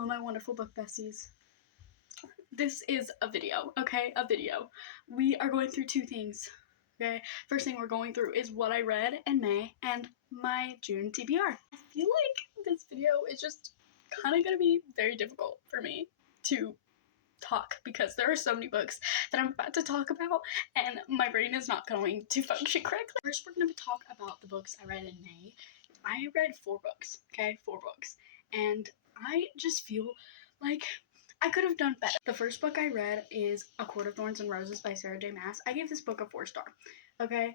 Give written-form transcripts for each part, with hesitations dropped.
Hello, my wonderful book besties. This is a video, okay? A video. We are going through two things, okay? First thing we're going through is what I read in May and my June TBR. I feel like this video is just kind of going to be very difficult for me to talk because there are so many books that I'm about to talk about and my brain is not going to function correctly. First, we're going to talk about the books I read in May. I read 4 books, okay? 4 books. And I just feel like I could have done better. The first book I read is A Court of Thorns and Roses by Sarah J. Maas. I gave this book a 4-star, okay?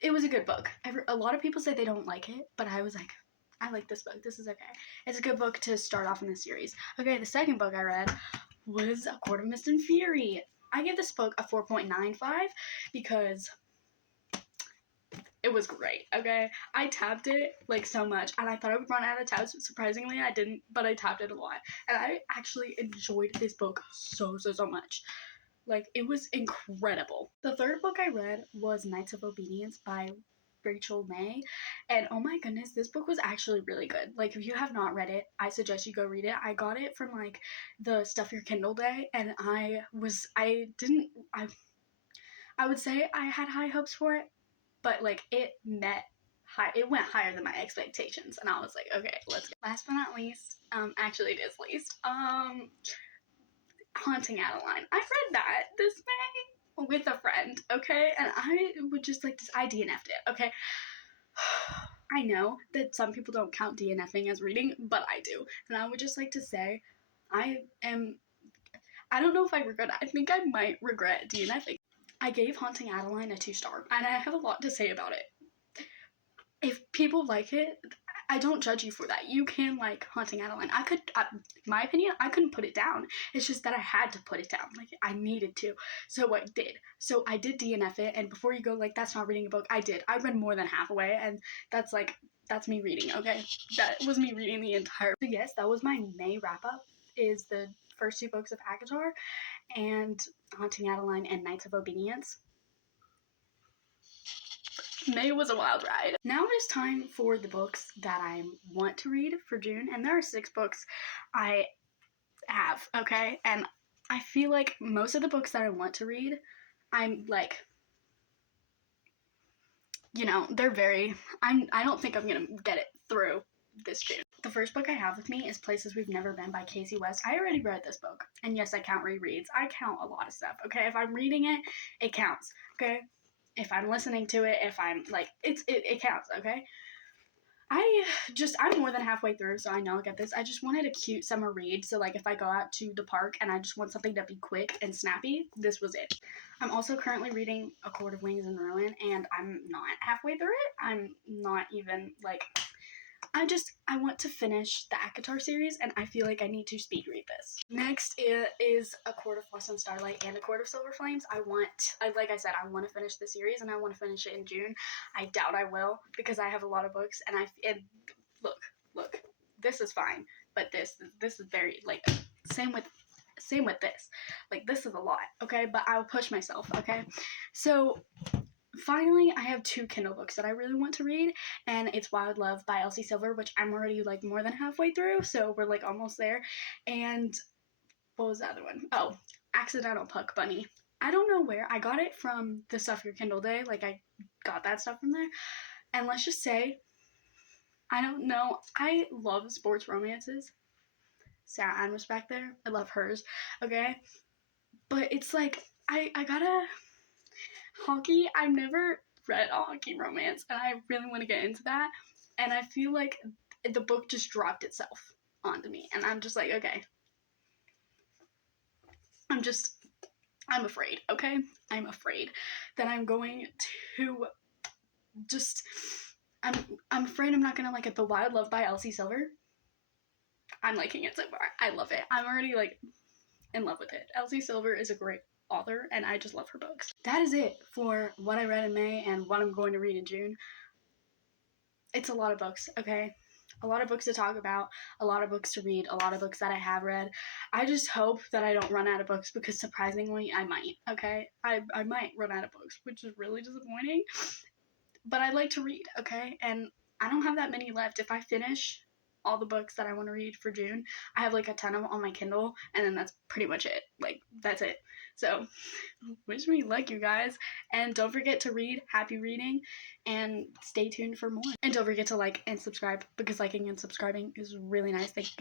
It was a good book. A lot of people say they don't like it, but I was like, I like this book. This is okay. It's a good book to start off in the series. Okay, the second book I read was A Court of Mist and Fury. I gave this book a 4.95 because it was great, okay? I tabbed it, like, so much, and I thought I would run out of tabs. Surprisingly, I didn't, but I tabbed it a lot. And I actually enjoyed this book so much. Like, it was incredible. The third book I read was Knights of Obedience by Rachel May, and oh my goodness, this book was actually really good. Like, if you have not read it, I suggest you go read it. I got it from, like, the Stuff Your Kindle day, and I would say I had high hopes for it, but, like, it went higher than my expectations, and I was like, okay, let's go. Last but not least, actually it is least, Haunting Adeline. I read that this May with a friend, okay, and I would just like to, I DNF'd it, okay. I know that some people don't count DNFing as reading, but I do, and I would just like to say, I don't know if I regret it. I think I might regret DNFing. I gave Haunting Adeline a 2-star, and I have a lot to say about it. If people like it, I don't judge you for that. You can like Haunting Adeline. My opinion, I couldn't put it down. It's just that I had to put it down. Like, I needed to. So I did. So I did DNF it, and before you go, like, that's not reading a book, I did. I read more than half away, and that's me reading, okay? That was me reading the entire. So yes, that was my May wrap-up, is the first 2 books of ACOTAR, and Haunting Adeline and Knights of Obedience. May was a wild ride. Now it is time for the books that I want to read for June, and there are 6 books I have, okay? And I feel like most of the books that I want to read, I'm like, you know, they're I don't think I'm gonna get it through this June. The first book I have with me is Places We've Never Been by Casey West. I already read this book, and yes, I count rereads. I count a lot of stuff, okay? If I'm reading it, it counts, okay? If I'm listening to it, if I'm, like, it counts, okay? I'm more than halfway through, so I know I'll get this. I just wanted a cute summer read, so, like, if I go out to the park and I just want something to be quick and snappy, this was it. I'm also currently reading A Court of Wings and Ruin, and I'm not halfway through it. I'm not even, like, I want to finish the ACOTAR series, and I feel like I need to speed read this. Next is A Court of Frost and Starlight and A Court of Silver Flames. Like I said, I want to finish the series, and I want to finish it in June. I doubt I will, because I have a lot of books, and look, this is fine, but this is very, like, same with this. Like, this is a lot, okay? But I'll push myself, okay? So finally, I have 2 Kindle books that I really want to read, and it's Wild Love by Elsie Silver, which I'm already, like, more than halfway through, so we're, like, almost there. And what was the other one? Oh, Accidental Puck Bunny. I don't know where. I got it from the Stuff Your Kindle day. Like, I got that stuff from there. And let's just say, I don't know. I love sports romances. Sarah Ann was back there. I love hers, okay? But it's like, I gotta... Hockey, I've never read a hockey romance, and I really want to get into that, and I feel like the book just dropped itself onto me, and I'm just like, okay. I'm afraid, okay? I'm afraid that I'm going to I'm afraid I'm not gonna like it, but Wild Love by Elsie Silver, I'm liking it so far. I love it. I'm already, like, in love with it. Elsie Silver is a great author, and I just love her books. That is it for what I read in May and what I'm going to read in June. It's a lot of books, okay? A lot of books to talk about, a lot of books to read, a lot of books that I have read. I just hope that I don't run out of books, because surprisingly, I might, okay? I might run out of books, which is really disappointing, but I like to read, okay? And I don't have that many left. If I finish all the books that I want to read for June. I have like a ton of them on my Kindle, and then that's pretty much it. Like, that's it. So, wish me luck, you guys. And don't forget to read. Happy reading. And stay tuned for more. And don't forget to like and subscribe, because liking and subscribing is really nice. Thank you.